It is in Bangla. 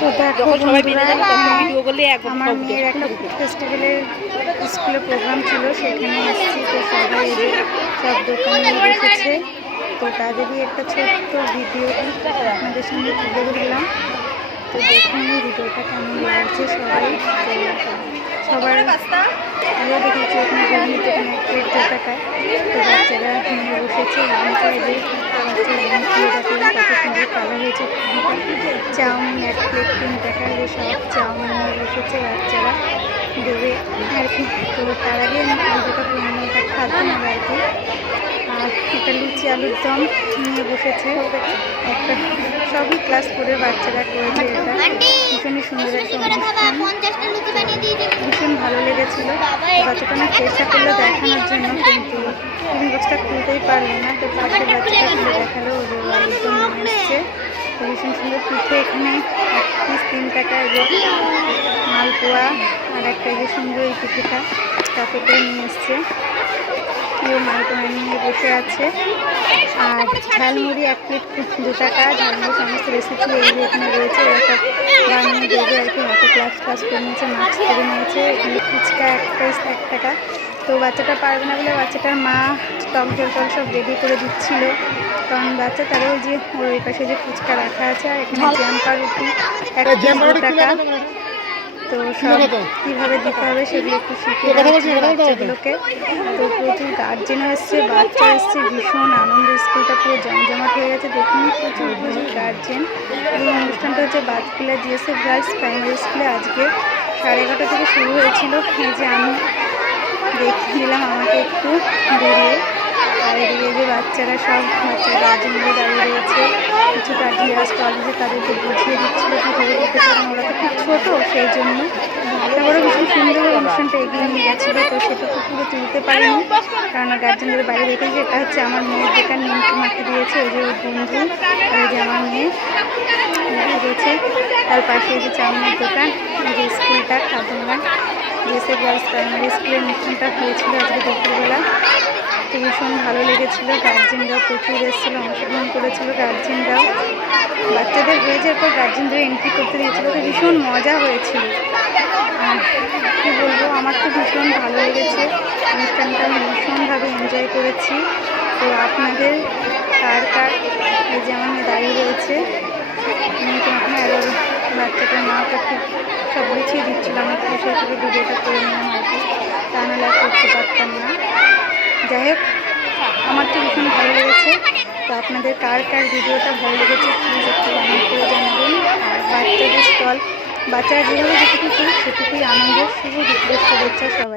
তো দেখো আমার মেয়ের একটা ফেস্টিভ্যালের স্কুলে প্রোগ্রাম ছিল সেখানে এসেছি তো সবাই সব দোকান বসেছে। তো তাদেরই একটা ছোট্ট ভিডিও আপনাদের সামনে তুলে ধরলাম। তো দেখুন ভিডিওটা কেমন লাগছে সবাই। সবার আরও দেখেছি? ওখানে দোকানে টাকায় তো বাচ্চারা নিয়ে বসেছে। এবং বাচ্চা কত সুন্দর কালার হয়েছে। চাউমিন এক প্লেট তিন টাকার যে সব চাউমিন নিয়ে বসেছে বাচ্চারা। দেবে আর কি তো তার আগে আমি পুরোনো এটা খাদ্য নেব আর কি আর একটা লুচি আলুর দম নিয়ে বসেছে। একটা সবই ক্লাস করে বাচ্চারা করেছে এটা। ভীষণই সুন্দর একটা অনুষ্ঠান। ভীষণ ভালো লেগেছিল। না চেষ্টা করল দেখানোর জন্য। পারল না তো পাশের বাচ্চাটা খুলে দেখাল একদম নিয়ে এসছে ভীষণ সুন্দর পিঠে এখানে এক পিস তিন টাকা যে মালপোয়া আর একটা যে সুন্দর এই পিঠেটা তাতে করে নিয়ে এসছে। কেউ মালপোয়া নিয়ে বসে আছে। আর ঝালমুড়ি এক প্লেট দু টাকা ঝালমুড়ি সমস্ত রেসিপি এই যে এখানে রয়েছে। এরা বানিয়ে দেবে আর কি হাতে ক্লাস ক্লাস করে নিয়েছে মাছ করে নিয়েছে। এখানে ফুচকা এক পিস এক টাকা। তো বাচ্চাটা পারবে না বলে বাচ্চাটার মা জল টল সব রেডি করে দিচ্ছিল। কারণ বাচ্চা তারাও যে ওই পাশে যে ফুচকা রাখা আছে আর এখানে জ্যাম পাউরুটি এক টাকা। তো সব কীভাবে দিতে হবে সেগুলো একটু শিখে বাচ্চাগুলোকে। তো প্রচুর গার্জেনও এসছে বাচ্চা এসছে ভীষণ আনন্দ। স্কুলটা পুরো জমজমাট হয়ে গেছে দেখুন প্রচুর প্রচুর গার্জেন এই অনুষ্ঠানটা হচ্ছে বাতকুলা জিএসএফ গার্লস প্রাইমারি স্কুলে আজকে সাড়ে এগারোটা থেকে শুরু হয়েছিল। এই যে আমি দেখিয়ে দিলাম আমাকে একটু বেরিয়ে আর এদিকে যে বাচ্চারা সব বাচ্চা গার্জেনরা দাঁড়িয়ে রয়েছে, কিছু গার্জেনরা স্টল আছে তাদেরকে বুঝিয়ে দিচ্ছিল কীভাবে দিতে পারেন। ওরা তো খুব ছোটো, সেই জন্য তারপরে ভীষণ সুন্দর অনুষ্ঠানটা এগিয়ে নিয়ে গেছিল, তো সেটুকু পুরো তুলতে পারিনি। কারণ গার্জেনদের বাইরে রেখেছি এটা হচ্ছে আমার মেয়ের দোকান নিমকি মাখি দিয়েছে, ওই যে ওর বন্ধু আর এই যে আমার মেয়ে রয়েছে তার পাশে যে চাউমিনের দোকান যে স্কুলটা খাদ্যবান জেসে গার্লস প্রাইমারি স্কুলের অনুষ্ঠানটা হয়েছিল আজকে দুপুরবেলা। তো ভীষণ ভালো লেগেছিলো। গার্জেনরাও প্রচুর এসেছিল, অংশগ্রহণ করেছিল গার্জেনরাও বাচ্চাদের হয়েছে পর গার্জেনদের এন্ট্রি করতে দিয়েছিলো, তো ভীষণ মজা হয়েছিল। কী বলব, আমার তো ভীষণ ভালো লেগেছে। অনুষ্ঠানটা আমি ভীষণভাবে এনজয় করেছি। তো আপনাদের কার কার এই যে আমার দাঁড়িয়ে রয়েছে আর বাচ্চাটার মাকে খুব সব গুছিয়ে দিচ্ছিল আমি একটু সেই থেকে ভিডিওটা করে নিলাম আর কি। তা নাহলে করতে পারতাম না। যাই হোক, আমার তো ভীষণ ভালো লেগেছে। তো আপনাদের কার কার ভিডিওটা ভালো লেগেছে প্লিজ একটু কমেন্ট করে জানাবেন। আর বাচ্চাদের স্টল, বাচ্চারা যেভাবে যেটুকু করুক সেটুকুই আনন্দের শুভ দুপুরের শুভেচ্ছা সবাই।